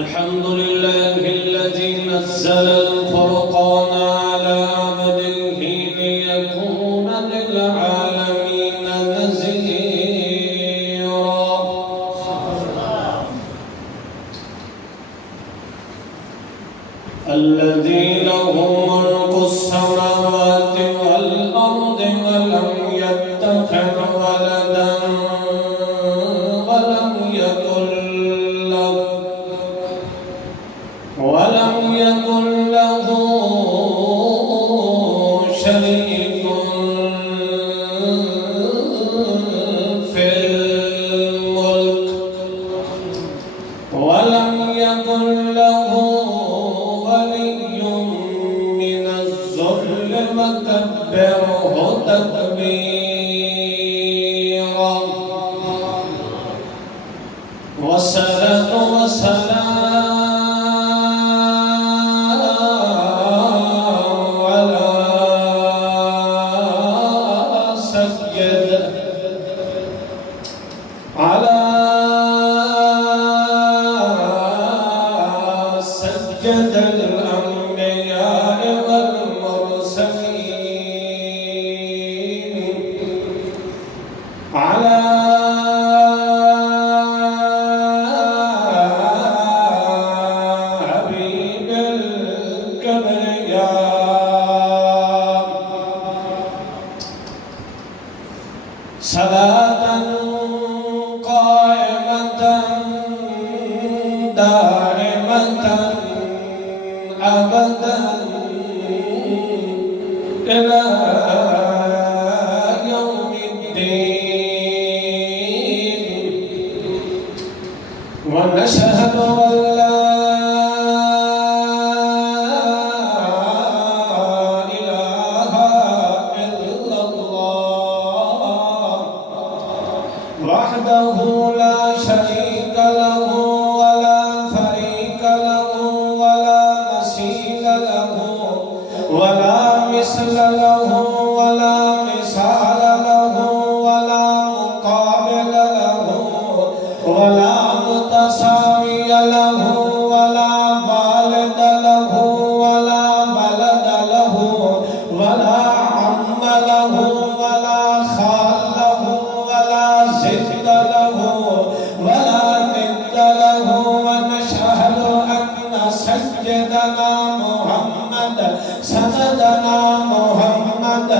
الحمد لله الذي نزل الفرقان على عبده ليكون للعالمين نذيرا. الذي له ملك السماوات والأرض ولم يتخذ ولدا ولم يكن له شريك في الملك ولم يكن له ولي من الذل وكبره تكبيرا. والصلاة والسلام سجد الأنبياء والمرسلين على حبيب الكبرياء صلاة قائمة دائمة أبدا إلى يوم الدين. ونشهد أن لا إله إلا الله وحده لا شريك له ولا فريق له ولا مثيل له ولا مثل له ولا مثال له ولا مقابل له ولا متساوي له ولا والد له ولا ولد له ولا عم له ولا خال له ولا زد له ولا ند له. ونشهد أن سيدنا محمد سندنا محمد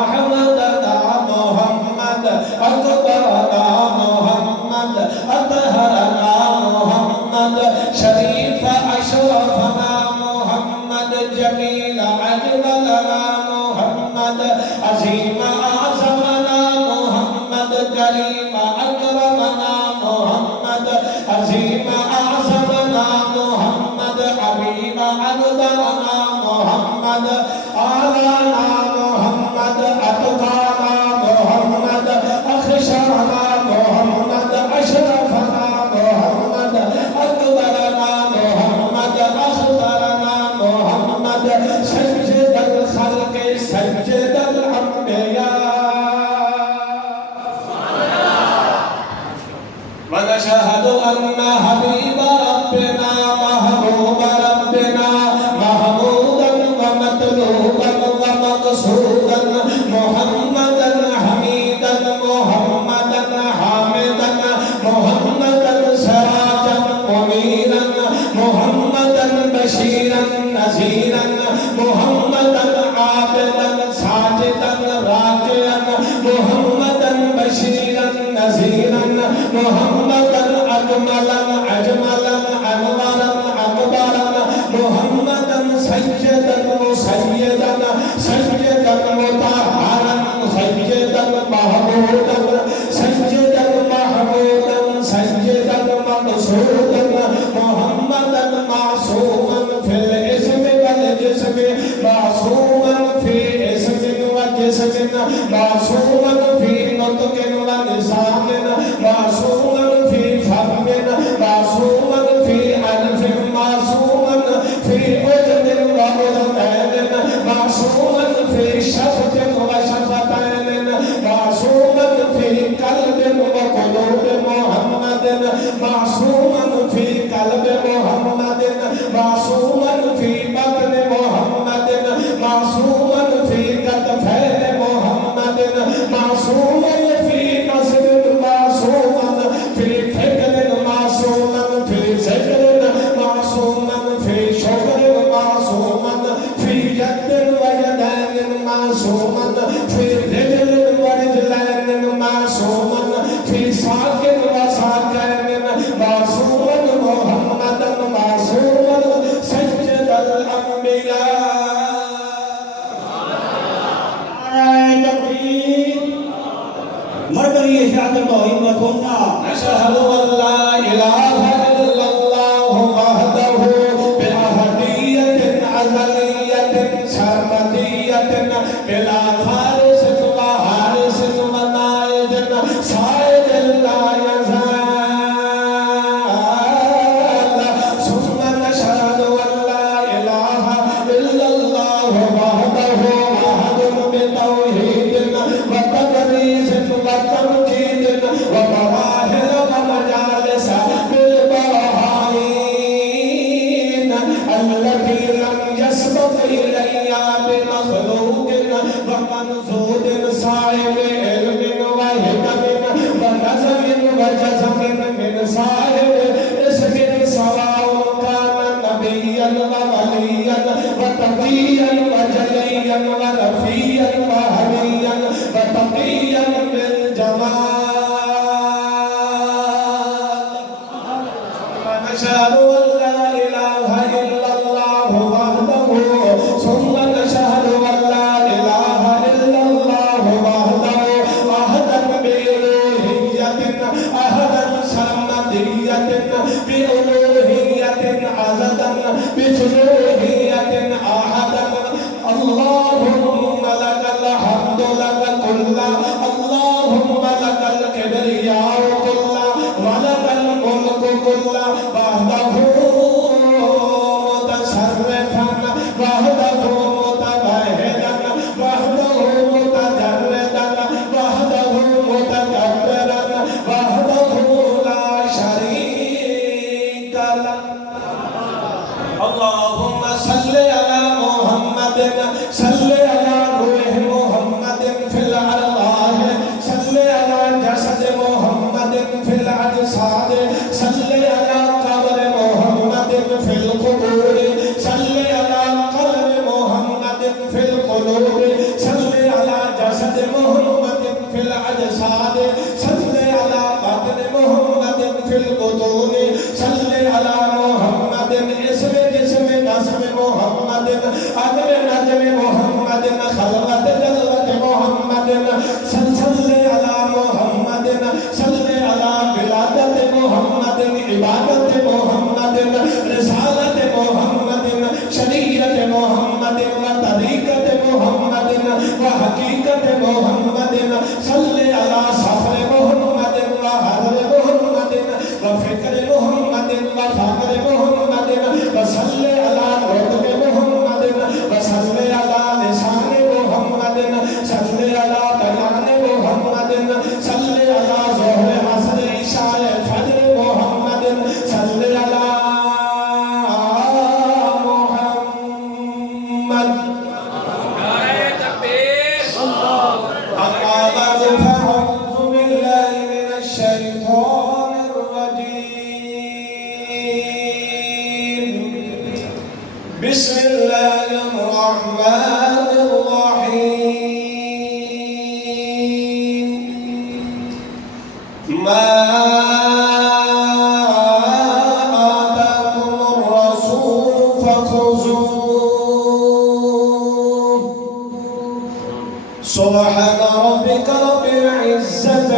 أحمدنا محمد أكبرنا محمد أطهرنا محمد شريف أشرفنا محمد جميل أجملنا محمد عظيم أعظمنا محمد كريم أكرمنا محمد عظيم أعظمنا محمد حبيب عبدنا محمد آلانا محمد أتقانا محمد أخشانا محمد أشرفنا محمد أكبرنا محمد أخطرنا محمد سجد الخلق سجد الأنبياء. ونشهد أن حبيب ربنا محبوب ربنا محمودا ومطلوبا ومقصودا محمدا حميدا محمدا حامدا محمدا سراجا منيرا محمدا بشيرا نذيرا محمدا عابدا ساجدا راكعا محمدا بشيرا نذيرا محمدا أجملا أجملا أنورا أكبرا محمدا سيدا مسيدا سيدا مطهرا سيدا محمودا سيدا محمودا سيدا مقصودا محمدا معصوما في الاسم والجسم معصوما في اسم وجسم معصوما في نطق ولسان معصوما في فم معصوما في أنف معصوما في أذن وأذنين معصوما في شفة وشفتين معصوما في قلب وقلوب محمد معصوما في قلب محمد كفين محمد معصوما في نصر معصوما في فكر معصوما في ذكر معصوما في شكر معصوما في يد ويدين معصوما في رجل ورجلين معصوما في ساق وساقين معصوما محمدا معصوما سيد الأنبياء. مرکزی اشاعت توحید مفہوم أشهد أن لا إله إلا الله وحده بأحدية أزلية سرمدية بلا فارس وحارس ونائد صائد لا يزال ثم نشهد أن لا إله إلا الله وحده أحد بتوحيد وتقديس وتمجيد ومراحل ومجالس بالبراهين التي لم يسبق إليها بمخلوق ومنزود صاحب علم وحكم ونظم وجزم من صاحب اسم سواء كان نبيا ووليا وتقيا وجليا ورفيا وهديا وتقيا بالجمال. ونشهد أن لا إله إلا الله وحده ثم نشهد أن لا إله إلا الله وحده أحدا بألوهية أحدا سرمدية بألوهية عزدا بثلوهية أحدا. اللهم لك الحمد لك كله اللهم لك الكبرياء كله ولك الملك كله وحده متصرفا وحده متبهدا وحده متجردا وحده متكبرا وحده لا شريك له. اللهم صل على محمد صل على روح محمد في الأرواح صل على جسد محمد في الأجساد صل على قبر محمد في القبور صل على قلب محمد في القلوب صل على جسد محمد في الأجساد صل على بدن محمد في البطون صل على محمد اسم جسم نسم محمد أدر نجم محمد خلوت جلوت محمد صل على محمد صل على ولادت محمد عبادت محمد رسالت محمد شریعت محمد وطریقت محمد وحقیقت محمد صل على سفر محمد وحضر محمد وفکر محمد وفقر محمد وصل على رتب محمد وصل على لسان محمد صل على بیان محمد صل على ظہر عصر عشاء فجر محمد صل على محمد. أما بعد فأعوذ بالله من الشيطان الرجيم. بسم الله الرحمن الرحيم. ما آتاكم الرسول فخذوه سبحان ربك رب العزة